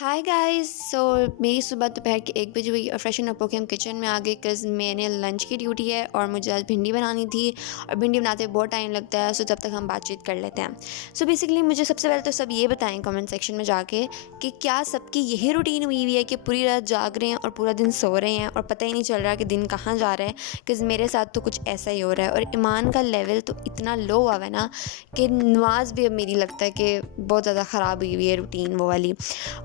Hi guys. मेरी सुबह दोपहर के 1 बजे हुई और फ्रेशन अप होके हम किचन में आ गए बिकॉज़ मैंने लंच की ड्यूटी है और मुझे आज भिंडी बनानी थी और भिंडी बनाते हुए बहुत टाइम लगता है। जब तक हम बातचीत कर लेते हैं। बेसिकली मुझे सबसे पहले तो सब ये बताएं कमेंट सेक्शन में जाके कि क्या सबकी यही रूटीन हुई है कि पूरी रात जाग रहे हैं और पूरा दिन सो रहे हैं और पता ही नहीं चल रहा कि दिन कहाँ जा रहा है। बिकॉज़ मेरे साथ तो कुछ ऐसा ही हो रहा है और ईमान का लेवल तो इतना लो हुआ है ना कि नमाज भी अब मेरी लगता है कि बहुत ज़्यादा ख़राब हुई है रूटीन वो वाली।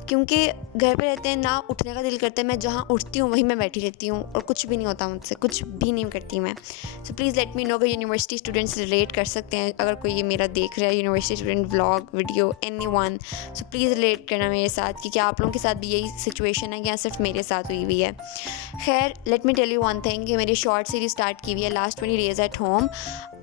क्योंकि घर पे रहते हैं ना उठने का दिल करता है, मैं जहाँ उठती हूँ वहीं मैं बैठी रहती हूँ और कुछ भी नहीं होता मुझसे, कुछ भी नहीं करती मैं। प्लीज़ लेट मी नो अगर यूनिवर्सिटी स्टूडेंट्स रिलेट कर सकते हैं, अगर कोई ये मेरा देख रहा है university student vlog video anyone, please relate करना मेरे साथ कि क्या आप लोगों के साथ भी यही सिचुएशन है या सिर्फ मेरे साथ हुई हुई है। खैर let me tell you one thing कि मेरी शॉर्ट सीरीज स्टार्ट की हुई है लास्ट 20 डेज़ एट होम।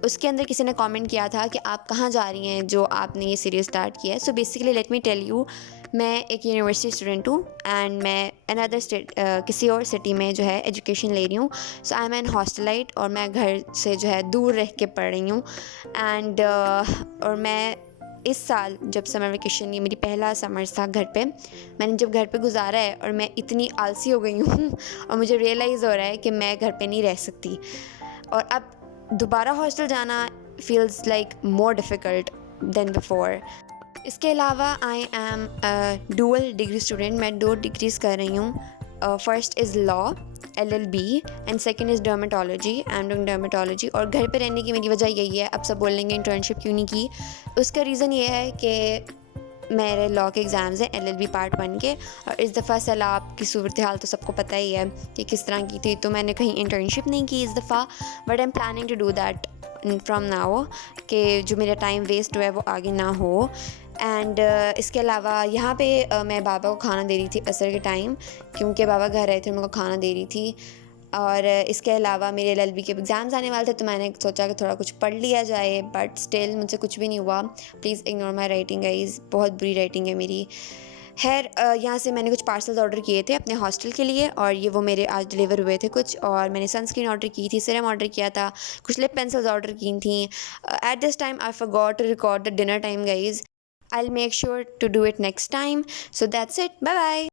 उसके अंदर किसी ने कमेंट किया था कि आप कहाँ जा रही हैं जो आपने ये सीरीज़ स्टार्ट किया है। Basically let me tell you, मैं एक यूनिवर्सिटी स्टूडेंट हूँ एंड मैं अनदर स्टेट किसी और सिटी में जो है एजुकेशन ले रही हूँ। आई एम एन हॉस्टलाइट और मैं घर से जो है दूर रह के पढ़ रही हूँ एंड और मैं इस साल जब समर वेकेशन, ये मेरी पहला समर्स था घर पे, मैंने जब घर पे गुजारा है और मैं इतनी आलसी हो गई हूँ और मुझे रियलाइज़ हो रहा है कि मैं घर पे नहीं रह सकती और अब दोबारा हॉस्टल जाना feels like more difficult than before. इसके अलावा I am dual degree student, मैं 2 डिग्रीज़ कर रही हूँ। First is law LLB and second is dermatology, I am doing dermatology. और घर पे रहने की मेरी वजह यही है, अब सब बोलेंगे इंटर्नशिप क्यों नहीं की। उसका रीज़न ये है कि मेरे लॉ के एग्ज़ाम्स हैं LLB पार्ट 1 के, और इस दफ़ा सैलाब की सूरत हाल तो सबको पता ही है कि किस तरह की थी, तो मैंने कहीं इंटर्नशिप नहीं की इस दफ़ा, but I am planning to do that from now कि जो मेरा टाइम वेस्ट हुआ है वो आगे ना हो। एंड इसके अलावा यहाँ पे मैं बाबा को खाना दे रही थी असर के टाइम, क्योंकि बाबा घर आए थे, उनको खाना दे रही थी। और इसके अलावा मेरे LLB के एग्ज़ाम्स आने वाले थे, तो मैंने सोचा कि थोड़ा कुछ पढ़ लिया जाए, बट स्टिल मुझसे कुछ भी नहीं हुआ। Please ignore my writing guys, बहुत बुरी राइटिंग है मेरी। खैर यहाँ से मैंने कुछ पार्सल्स ऑर्डर किए थे अपने हॉस्टल के लिए और ये वो मेरे आज डिलीवर हुए थे कुछ। और मैंने सनस्क्रीन ऑर्डर की थी, सीरम ऑर्डर किया था, कुछ लिप पेंसिल्स ऑर्डर की थी। At this time I forgot to record the dinner time guys. I'll make sure to do it next time. So that's it. Bye bye.